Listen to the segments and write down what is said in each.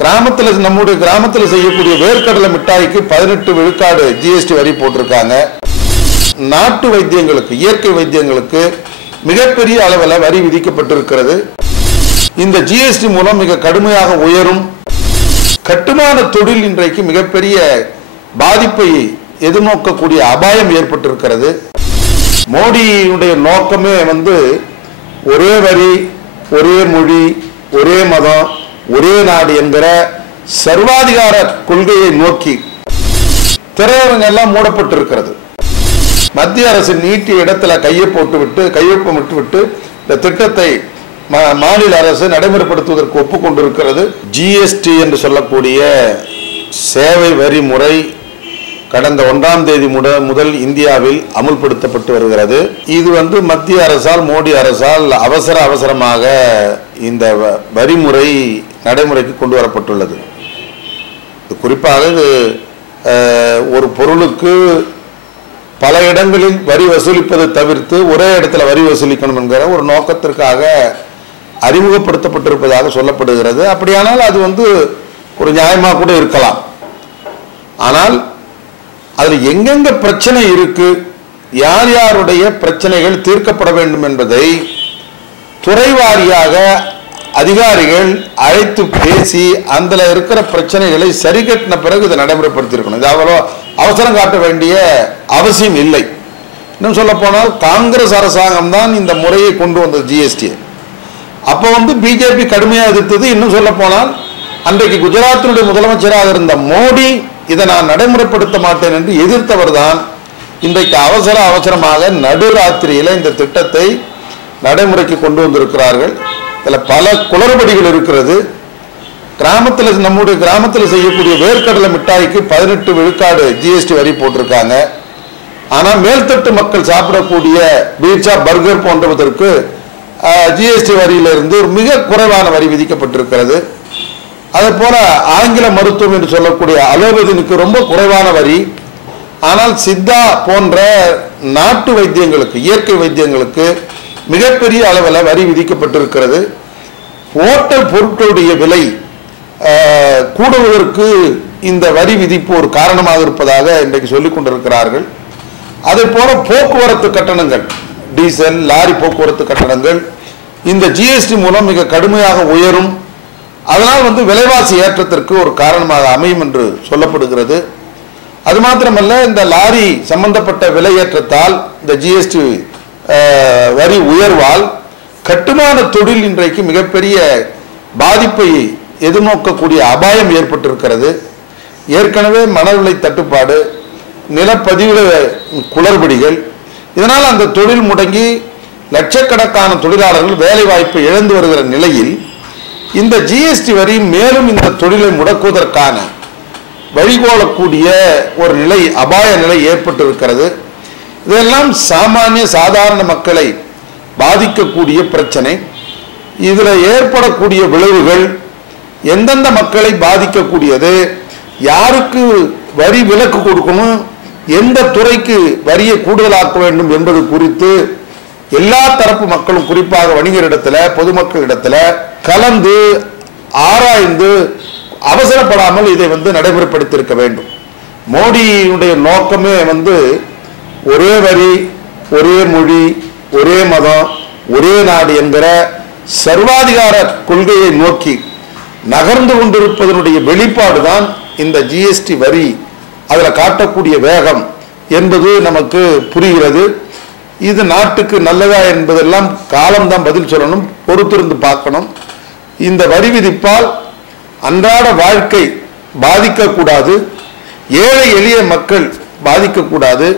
கிராமத்தில் நம்முடைய கிராமத்தில் செய்யக்கூடிய வேர்க்கடலை மிட்டாய்க்கு பதினெட்டு விழுக்காடு ஜிஎஸ்டி வரி போட்டிருக்காங்க. நாட்டு வைத்தியங்களுக்கு இயற்கை வைத்தியங்களுக்கு மிகப்பெரிய அளவில் வரி விதிக்கப்பட்டிருக்கிறது. இந்த ஜிஎஸ்டி மூலம் மிக கடுமையாக உயரும். கட்டுமான தொழில் இன்றைக்கு மிகப்பெரிய பாதிப்பை எதிர்நோக்கக்கூடிய அபாயம் ஏற்பட்டிருக்கிறது. மோடியினுடைய நோக்கமே வந்து ஒரே வரி ஒரே மொழி ஒரே மதம் ஒரே நாடு என்கிற சர்வாதிகார கொள்கையை நோக்கி திரையரங்கு எல்லாம் மூடப்பட்டிருக்கிறது. மத்திய அரசு நீட்டிய இடத்துல கையை போட்டு விட்டு கையொப்பம் விட்டு விட்டு இந்த திட்டத்தை மா- மாநில அரசு நடைமுறைப்படுத்துவதற்கு ஒப்புக்கொண்டிருக்கிறது. ஜிஎஸ்டி என்று சொல்லக்கூடிய சேவை வரி முறை கடந்த ஒன்றாம் தேதி முட முதல் இந்தியாவில் அமுல்படுத்தப்பட்டு வருகிறது. இது வந்து மத்திய அரசால் மோடி அரசால் அவசர அவசரமாக இந்த வ- வரிமுறை நடைமுறைக்கு கொண்டு வரப்பட்டுள்ளது குறிப்பாக இது ஒரு பொருளுக்கு பல இடங்களில் வரி வசூலிப்பதை தவிர்த்து ஒரே இடத்துல வரி வசூலிக்கணும் என்கிற ஒரு நோக்கத்திற்காக அறிமுகப்படுத்தப்பட்டிருப்பதாக சொல்லப்படுகிறது. அப்படியானால் அது வந்து ஒரு நியாயமாக கூட இருக்கலாம். ஆனால் அதில் எங்கெங்க பிரச்சனை இருக்கு யார் யாருடைய பிரச்சனைகள் தீர்க்கப்பட வேண்டும் என்பதை துறை வாரியாக அதிகாரிகள் அழைத்து பேசி அதில் இருக்கிற பிரச்சனைகளை சரி கட்டின பிறகு இதை நடைமுறைப்படுத்தியிருக்கணும். இது அவ்வளோ அவசரம் காட்ட வேண்டிய அவசியம் இல்லை. இன்னும் சொல்லப்போனால் காங்கிரஸ் அரசாங்கம் தான் இந்த முறையை கொண்டு வந்தது ஜிஎஸ்டி அப்போ வந்து பிஜேபி கடுமையாக எதிர்த்தது. இன்னும் சொல்லப்போனால் அன்றைக்கு குஜராத்தினுடைய முதலமைச்சராக இருந்த மோடி இதை நான் நடைமுறைப்படுத்த மாட்டேன் என்று எதிர்த்தவர் தான் இன்றைக்கு அவசர அவசரமாக நடுராத்திரியில் இந்த திட்டத்தை நடைமுறைக்கு கொண்டு வந்திருக்கிறார்கள். இதில் பல குளறுபடிகள் இருக்கிறது. கிராமத்தில் நம்முடைய கிராமத்தில் செய்யக்கூடிய வேர்க்கடலை மிட்டாய்க்கு பதினெட்டு விழுக்காடு ஜிஎஸ்டி வரி போட்டிருக்காங்க. ஆனால் மேல்தட்டு மக்கள் சாப்பிடக்கூடிய பீட்சா பர்கர் போன்றவதற்கு ஜிஎஸ்டி வரியிலிருந்து ஒரு மிக குறைவான வரி விதிக்கப்பட்டிருக்கிறது. அதே போல் ஆங்கில மருத்துவம் என்று சொல்லக்கூடிய அலோபதினுக்கு ரொம்ப குறைவான வரி. ஆனால் சித்தா போன்ற நாட்டு வைத்தியங்களுக்கு இயற்கை வைத்தியங்களுக்கு மிகப்பெரிய அளவில் வரி விதிக்கப்பட்டிருக்கிறது. ஓட்டல் பொருட்களுடைய விலை கூடுவதற்கு இந்த வரி விதிப்பு ஒரு காரணமாக இருப்பதாக இன்றைக்கு சொல்லிக் கொண்டிருக்கிறார்கள். அதே போல போக்குவரத்து கட்டணங்கள் டீசல் லாரி போக்குவரத்து கட்டணங்கள் இந்த ஜிஎஸ்டி மூலம் மிக கடுமையாக உயரும். அதனால் வந்து விலைவாசி ஏற்றத்திற்கு ஒரு காரணமாக அமையும் என்று சொல்லப்படுகிறது. அது மாத்திரமல்ல இந்த லாரி சம்பந்தப்பட்ட விலையேற்றத்தால் இந்த ஜிஎஸ்டி வரி உயர்வால் கட்டுமான தொழில் இன்றைக்கு மிகப்பெரிய பாதிப்பை எதிர்நோக்கக்கூடிய அபாயம் ஏற்பட்டிருக்கிறது. ஏற்கனவே மனநிலை தட்டுப்பாடு நிலப்பதிவு குளறுபடிகள் இதனால் அந்த தொழில் முடங்கி லட்சக்கணக்கான தொழிலாளர்கள் வேலை வாய்ப்பை இழந்து வருகிற நிலையில் இந்த ஜிஎஸ்டி வரி மேலும் இந்த தொழிலை முடக்குவதற்கான வழிகோலக்கூடிய ஒரு நிலை அபாய நிலை ஏற்பட்டிருக்கிறது. இதெல்லாம் சாமானிய சாதாரண மக்களை பாதிக்கக்கூடிய பிரச்சனை. இதில் ஏற்படக்கூடிய விளைவுகள் எந்தெந்த மக்களை பாதிக்கக்கூடியது யாருக்கு வரி விலக்கு கொடுக்கணும் எந்த துறைக்கு வரியை கூடுதலாக்க வேண்டும் என்பது குறித்து எல்லா தரப்பு மக்களும் குறிப்பாக வணிகரிடத்தில் பொதுமக்களிடத்தில் கலந்து ஆராய்ந்து அவசரப்படாமல் இதை வந்து நடைமுறைப்படுத்தியிருக்க வேண்டும். மோடியினுடைய நோக்கமே வந்து ஒரே வரி ஒரே மொழி ஒரே மதம் ஒரே நாடு என்கிற சர்வாதிகார கொள்கையை நோக்கி நகர்ந்து கொண்டிருப்பதனுடைய வெளிப்பாடு தான் இந்த ஜிஎஸ்டி வரி. அதில் காட்டக்கூடிய வேகம் என்பது நமக்கு புரிகிறது. இது நாட்டுக்கு நல்லதா என்பதெல்லாம் காலம்தான் பதில் சொல்லணும் பொறுத்திருந்து பார்க்கணும். இந்த வரி விதிப்பால் அன்றாட வாழ்க்கை பாதிக்கக்கூடாது. ஏழை எளிய மக்கள் பாதிக்கக்கூடாது.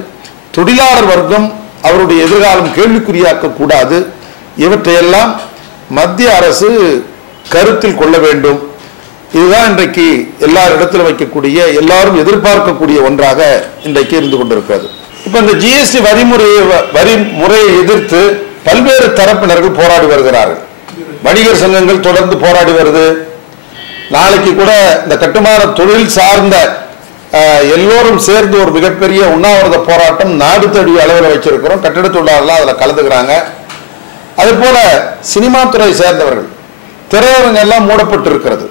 தொழிலாளர் வர்க்கம் அவருடைய எதிர்காலம் கேள்விக்குறியாக்க கூடாது. இவற்றையெல்லாம் மத்திய அரசு கருத்தில் கொள்ள வேண்டும். இதுதான் இன்றைக்கு எல்லார் வைக்கக்கூடிய எல்லாரும் எதிர்பார்க்கக்கூடிய ஒன்றாக இன்றைக்கு இருந்து கொண்டிருக்கிறது. இப்போ இந்த ஜிஎஸ்டி வரிமுறையை வரி முறையை எதிர்த்து பல்வேறு தரப்பினர்கள் போராடி வருகிறார்கள். வணிகர் சங்கங்கள் தொடர்ந்து போராடி வருது. நாளைக்கு கூட இந்த கட்டுமான தொழில் சார்ந்த எல்லோரும் சேர்ந்து ஒரு மிகப்பெரிய உண்ணாவிரத போராட்டம் நாடு தழுவிய அளவில் வச்சிருக்கிறோம் கட்டிட தொழிலாளர்லாம் அதில் கலந்துக்கிறாங்க. அதே போல சினிமா துறை சேர்ந்தவர்கள் திரையரங்கு எல்லாம் மூடப்பட்டிருக்கிறது.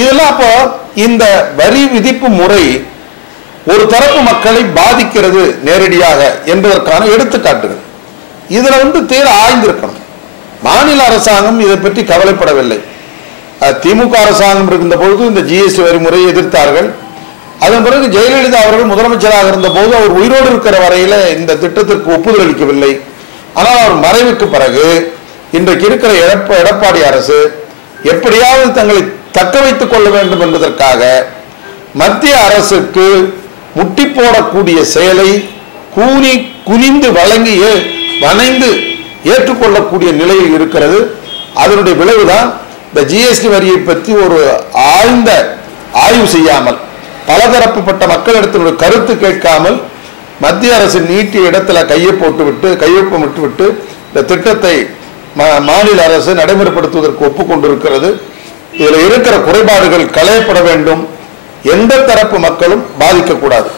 இதெல்லாம் அப்போ இந்த வரி விதிப்பு முறை ஒரு தரப்பு மக்களை பாதிக்கிறது நேரடியாக என்பதற்கான எடுத்துக்காட்டுகள். இதில் வந்து தீர ஆய்ந்திருக்கணும். மாநில அரசாங்கம் இதை பற்றி கவலைப்படவில்லை. திமுக அரசாங்கம் இருக்கின்ற பொழுது இந்த ஜிஎஸ்டி வரி முறையை எதிர்த்தார்கள். அதன் பிறகு ஜெயலலிதா அவர்கள் முதலமைச்சராக இருந்த போது அவர் உயிரோடு இருக்கிற வரையில இந்த திட்டத்திற்கு ஒப்புதல் அளிக்கவில்லை ஆனால் அவர் மறைவுக்கு பிறகு இன்றைக்கு இருக்கிற எடப்ப எடப்பாடி அரசு எப்படியாவது தங்களை தக்க வைத்துக் கொள்ள வேண்டும் என்பதற்காக மத்திய அரசுக்கு முட்டி போடக்கூடிய செயலை கூனி குனிந்து வழங்கி வணைந்து ஏற்றுக்கொள்ளக்கூடிய நிலையில் இருக்கிறது. அதனுடைய விளைவுதான் இந்த ஜிஎஸ்டி வரியை பற்றி ஒரு ஆழ்ந்த ஆய்வு செய்யாமல் பலதரப்புப்பட்ட மக்களிடத்தினுடைய கருத்து கேட்காமல் மத்திய அரசு நீட்டிய இடத்துல கையை போட்டுவிட்டு கையொப்பம் விட்டுவிட்டு இந்த திட்டத்தை மா- மாநில அரசு நடைமுறைப்படுத்துவதற்கு ஒப்புக்கொண்டிருக்கிறது. இதில் இருக்கிற குறைபாடுகள் களையப்பட வேண்டும். எந்த தரப்பு மக்களும் பாதிக்கக்கூடாது.